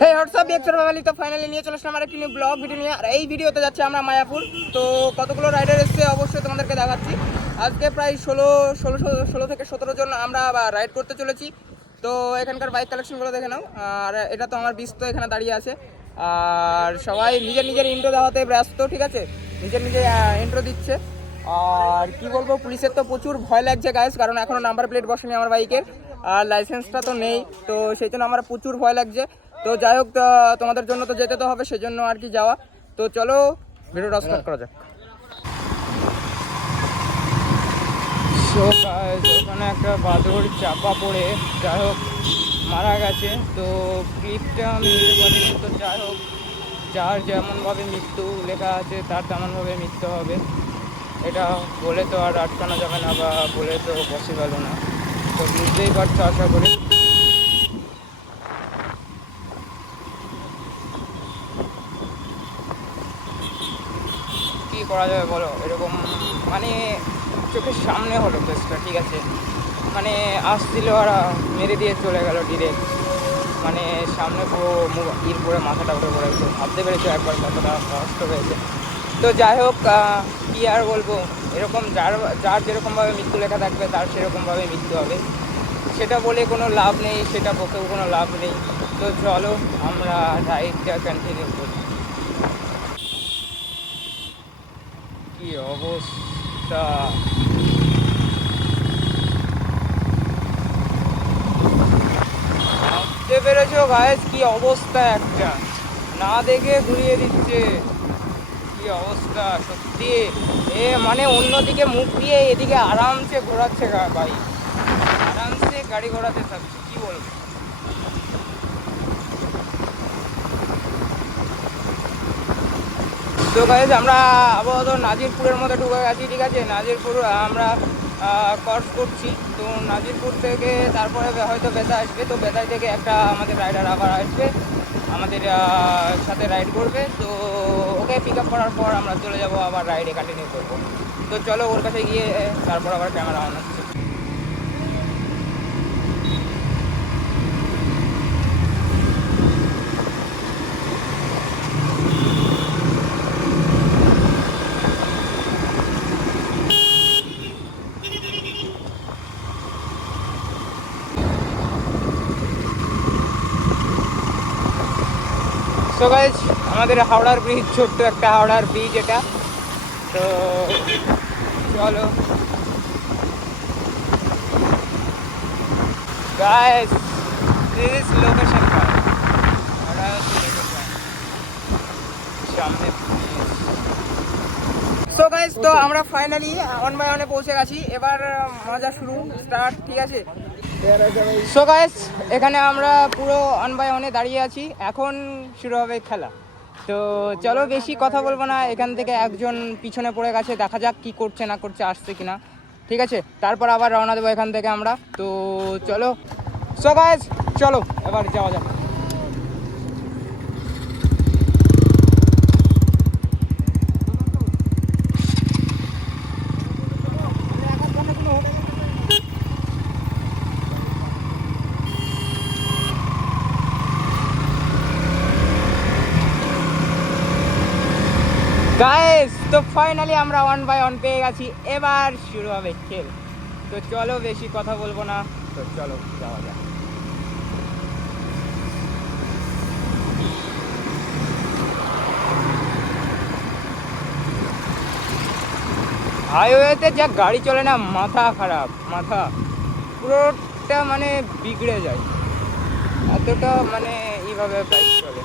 হে WhatsApp extra family, তো finally নিয়ে চলে আসলাম আমার একটি ব্লগ ভিডিও নিয়ে। আর এই ভিডিওতে যাচ্ছে আমরা মায়াপুর। তো কতগুলো রাইডার এসছে অবশ্যই তোমাদেরকে দেখাচ্ছি। আজকে প্রায় 16 থেকে 17 জন আমরা রাইড করতে চলেছি। তো এখানকার বাইক কালেকশনগুলো দেখে নাও। আর এটা তো আমার বিশ, তো এখানে দাঁড়িয়ে আছে। আর সবাই নিজের নিজের ইন্ট্রো দেওয়াতে ব্যস্ত, ঠিক আছে, নিজের ইন্ট্রো দিচ্ছে। আর কি বলবো, পুলিশের তো প্রচুর ভয় লাগছে গাইস, কারণ এখনো নাম্বার প্লেট বসেনি আমার বাইকের, আর লাইসেন্সটা তো নেই। তো সেই জন্য আমার প্রচুর ভয় লাগছে। তো যাই হোক, তোমাদের জন্য তো যেতে তো হবে, সেজন্য আর কি যাওয়া। তো চলো ভিডিওটা স্টার্ট করা যাক। ওখানে একটা বাদর চাপা পড়ে যাই হোক মারা গেছে। তো ক্লিপটা আমি নিতে পারিনি। তো যাই হোক, যার যেমনভাবে মৃত্যু লেখা আছে তার তেমনভাবে মৃত্যু হবে। এটা বলে তো আর আটকানো যাবে না, বা বলে তো পসিবল না। তো বুঝতেই পারছো আশা করি। কী করা যাবে বলো, এরকম মানে চোখের সামনে হলো কেসটা, ঠিক আছে, মানে আসছিল আর মেরে দিয়ে চলে গেল ডিরেক্ট, মানে সামনে পুরো পরে মাথাটা উঠে পড়েছে। ভাবতে পেরেছো একবার কতটা কষ্ট হয়েছে। তো যাই হোক, কী আর বলবো, এরকম যার যার যেরকমভাবে মৃত্যু লেখা থাকবে তার সেরকমভাবে মৃত্যু হবে। সেটা বলে কোনো লাভ নেই, সেটা বকেও কোনো লাভ নেই। তো চলো আমরা রাইডটা কন্টিনিউ করি। কি অবস্থা, বুঝতে পেরেছো গাইস, কি অবস্থা, একটা না দেখে ঘুরিয়ে দিচ্ছে। কি অবস্থা সত্যি, মানে অন্যদিকে মুখ দিয়ে এদিকে আরামসে ঘোরাচ্ছে বাইক, আরামসে গাড়ি ঘোরাতে থাকছে, কি বলবো। তো গাইস আমরা আপাতত নাজিরপুরের মধ্যে ঢুকে গেছি, ঠিক আছে। নাজিরপুর আমরা ক্রস করছি। তো নাজিরপুর থেকে তারপরে হয়তো বেতা আসবে। তো বেতায় থেকে একটা আমাদের রাইডার আবার আসবে, আমাদের সাথে রাইড করবে। তো ওকে পিক আপ করার পর আমরা চলে যাব, আবার রাইডে কন্টিনিউ করবো। তো চলো ওর কাছে গিয়ে তারপর আবার ক্যামেরা অন হচ্ছে। সো গাইস, আমাদের হাওড়ার ব্রিজ, ছোট্ট একটা হাওড়ার ব্রিজ এটা। তো চলো guys, this is location point, Howrah location সামনে। সো গাইস, তো আমরা ফাইনালি 1 বাই 1 পৌঁছে গেছি। এবার মজা শুরু, স্টার্ট, ঠিক আছে। সো গাইস, এখানে আমরা পুরো 1 বাই 1 দাঁড়িয়ে আছি, এখন শুরু হবে খেলা। তো চলো বেশি কথা বলবো না, এখান থেকে একজন পিছনে পড়ে গেছে, দেখা যাক কি করছে না করছে, আসছে কিনা, ঠিক আছে। তারপর আবার রওনা দেবো এখান থেকে আমরা। তো চলো, সো গাইস চলো এবার যাওয়া যাক। গাইস, তো ফাইনালি আমরা 1 বাই 1 পেয়ে গেছি, এবার শুরু হবে খেল। তো চলো বেশি কথা বলবো না, তো চলো যাওয়া যাক। হাইওয়েতে যা গাড়ি চলে না, মাথা খারাপ, মাথা পুরোটা মানে বিগড়ে যায়, এতটা মানে এইভাবে বাইক চলে।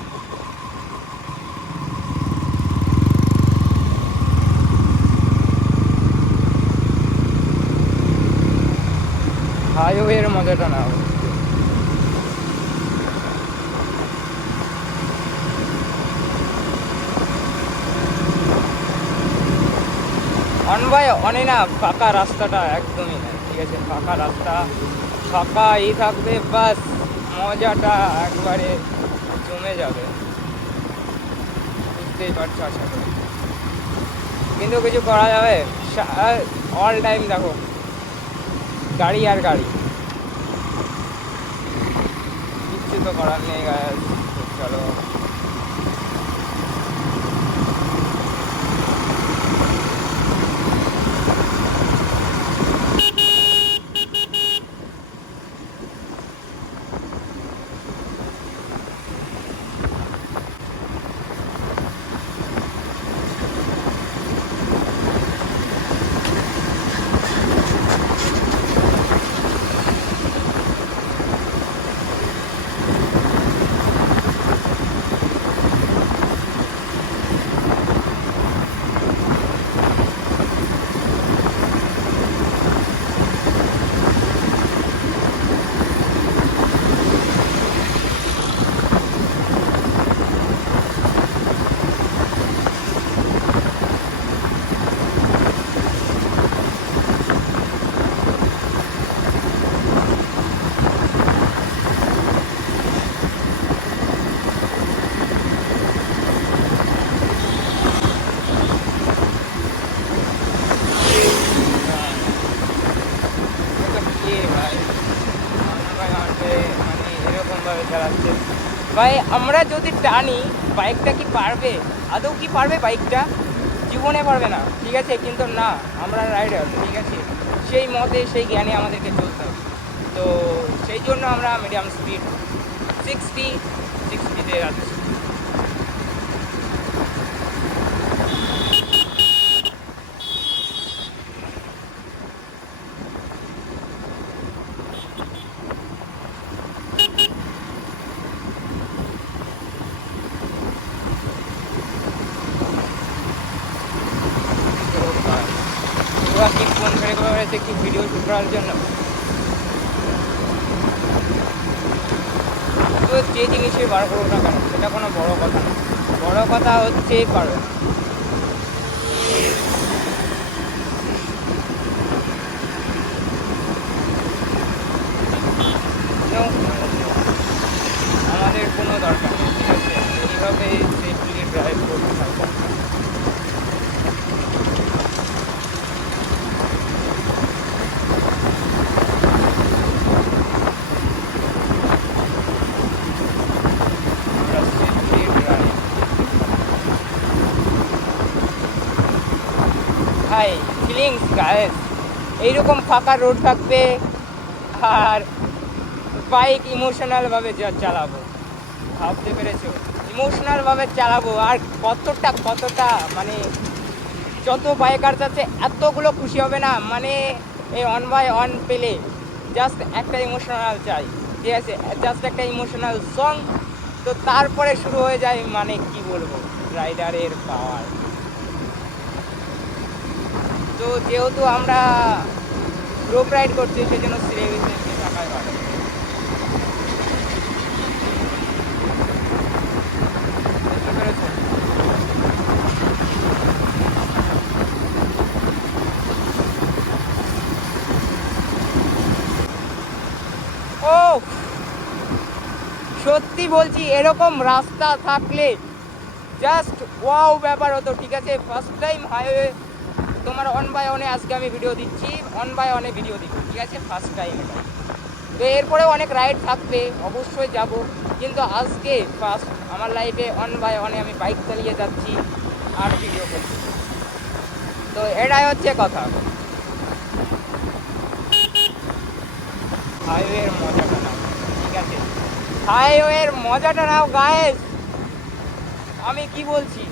হাইওয়ের মজাটা না। অন বাই অনে না, ফাঁকা রাস্তাটা একদমই না, ঠিক আছে, ফাঁকা রাস্তা, ফাঁকাই থাকবে, বাস মজাটা একবারে জমে যাবে, বুঝতেই পারছো আশা করি। কিন্তু কিছু করা যাবে, অল টাইম দেখো গাড়ি আর গাড়ি, কিচ্ছু তো করার নেই গায়ে। চলো ভাই আমরা যদি টানি বাইকটা কি পারবে, আদৌ কি পারবে বাইকটা? জীবনে পারবে না, ঠিক আছে? কিন্তু না, আমরা রাইডার, ঠিক আছে? সেই মতে সেই জ্ঞানে আমাদেরকে চলতে হবে। তো সেই জন্য আমরা মিডিয়াম স্পিড 60-60তে যাচ্ছি। কি ফোন ফেলে করে বেড়াচ্ছে কি ভিডিও শুট করার জন্য। তো যে জিনিসই বার করো না কেন সেটা কোনো বড় কথা না, বড় কথা হচ্ছে পারবে না। আমাদের কোনো দরকার নেই, ঠিক আছে? এইভাবে সেফলি ড্রাইভ করতে থাকবো। হাই ফিলিংস গাইস, এইরকম ফাঁকা রোড থাকবে আর বাইক ইমোশনালভাবে চালাবো, ভাবতে পেরেছো? ইমোশনালভাবে চালাবো আর কতটা মানে যত বাইকার যাচ্ছে এতগুলো খুশি হবে না, মানে এই 1x1 পেলে জাস্ট একটা ইমোশনাল চাই, ঠিক আছে? জাস্ট একটা ইমোশনাল সং, তো তারপরে শুরু হয়ে যায় মানে কি বলবো রাইডারের পাওয়ার। তো যেহেতু আমরা গ্রুপ রাইড করছি সেজন্য সিরিয়াসলি থাকাই ভালো। বুঝতে পেরেছো? ও সত্যি বলছি, এরকম রাস্তা থাকলে জাস্ট ওয়াও ব্যাপার হতো, ঠিক আছে? ফার্স্ট টাইম হাইওয়ে তোমার 1x1-এ আজকে আমি ভিডিও দিচ্ছি, 1x1-এ ভিডিও দিব, ঠিক আছে? ফার্স্ট টাইম এটা। তো এরপরেও অনেক রাইড থাকবে, অবশ্যই যাব, কিন্তু আজকে ফার্স্ট আমার লাইফে 1x1-এ আমি বাইক চালিয়ে যাচ্ছি আর ভিডিও করছি। তো এটাই হচ্ছে কথা। হাইওয়ের মজাটা নাও, ঠিক আছে? হাইওয়ের মজাটা নাও গায়েস। আমি কি বলছি,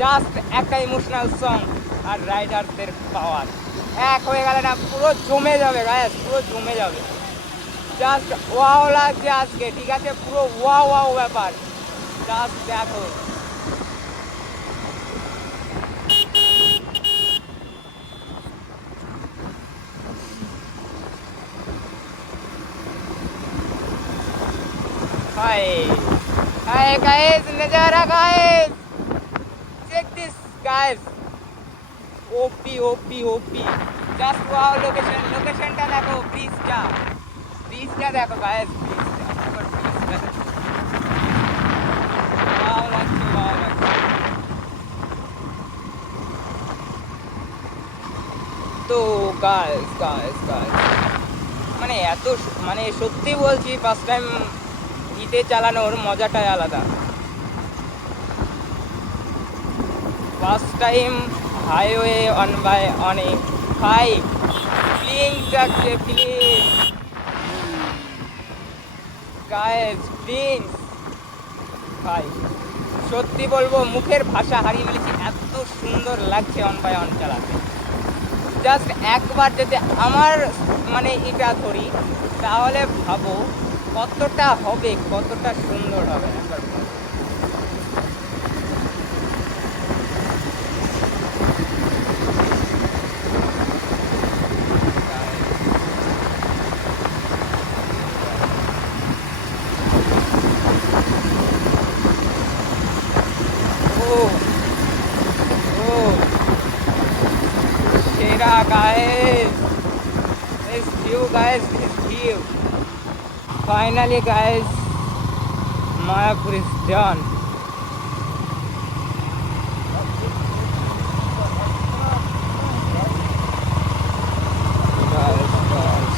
জাস্ট একটা ইমোশনাল সং আর রাইডারদের পাওয়ার এক হয়ে গেলে না পুরো জমে যাবে গায়েস, পুরো জমে যাবে। জাস্ট ওয়াও লাগছে আজকে, ঠিক আছে? পুরো ওয়াও ওয়াও ব্যাপার, জাস্ট দেখো। हाय हाय गाइस, नजारा गाइस, चेक दिस गाइस, ओपी ओपी ओपी, জাস্ট ওয়াও লোকেশন, লোকেশনটা দেখো, ব্রিজটা দেখো গাইস, ব্রিজটা ওয়াও লাগছে, ওয়াও লাগছে। তো গাইস গাইস গাইস মানে মানে সত্যি বলছি ফার্স্ট টাইম ইতে চালানোর মজাটাই আলাদা। ফার্স্ট টাইম হাইওয়ে 1x1-এ ভাই ফিলিংস যাচ্ছে, ফিলিংস গাইস, ফিলিংস ভাই সত্যি বলবো মুখের ভাষা হারিয়ে ফেলেছি, এত সুন্দর লাগছে 1x1 চালাতে। জাস্ট একবার যদি আমার মানে এটা ধরি তাহলে ভাবো কতটা হবে, কতটা সুন্দর হবে একবার। ও ও সেরা guys, this view guys, this view. Finally guys, Mayapur is done. Guys.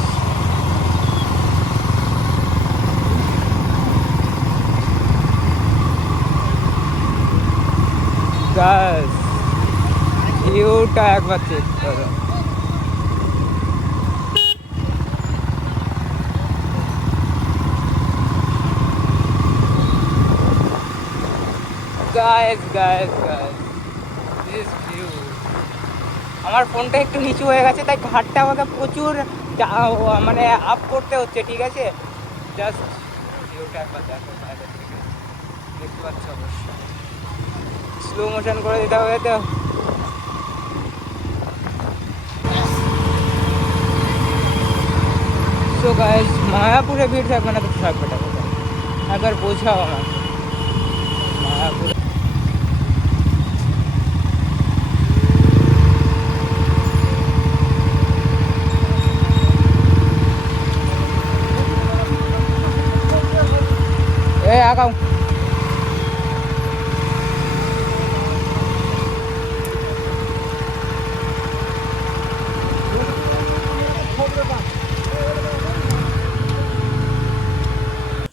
Guys ভিউটা একবার চেক করো। Guys guys guys this view. আমার ফোনটা একটু নিচু হয়ে গেছে তাই ঘাটটা আমাকে প্রচুর মানে আপ করতে হচ্ছে, ঠিক আছে? জাস্ট ভিউটা একবার দেখো বাইরে থেকে, দেখতে পাচ্ছ অবশ্যই। স্লো মোশন করে দিতে হবে তো। সো গাইস মায়াপুরে ভিড় থাকবে না তো থাকবে না, একবার বোঝাও আমাকে মায়াপুরে। আগাও।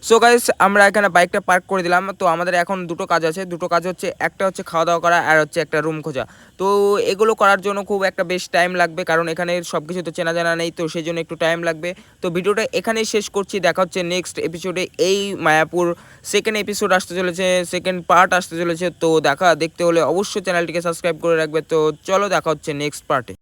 সো গাইস আমরা এখানে বাইকটা পার্ক করে দিলাম। তো আমাদের এখন দুটো কাজ আছে, দুটো কাজ হচ্ছে একটা হচ্ছে খাওয়া দাওয়া করা আর হচ্ছে একটা রুম খোঁজা। তো এগুলো করার জন্য খুব একটা বেশ টাইম লাগবে, কারণ এখানে সব কিছু তো চেনা জানা নেই, তো সেই জন্য একটু টাইম লাগবে। তো ভিডিওটা এখানেই শেষ করছি, দেখা হচ্ছে নেক্সট এপিসোডে। এই মায়াপুর সেকেন্ড এপিসোড আসতে চলেছে, সেকেন্ড পার্ট আসতে চলেছে। তো দেখতে হলে অবশ্যই চ্যানেলটিকে সাবস্ক্রাইব করে রাখবে। তো চলো দেখা হচ্ছে নেক্সট পার্টে।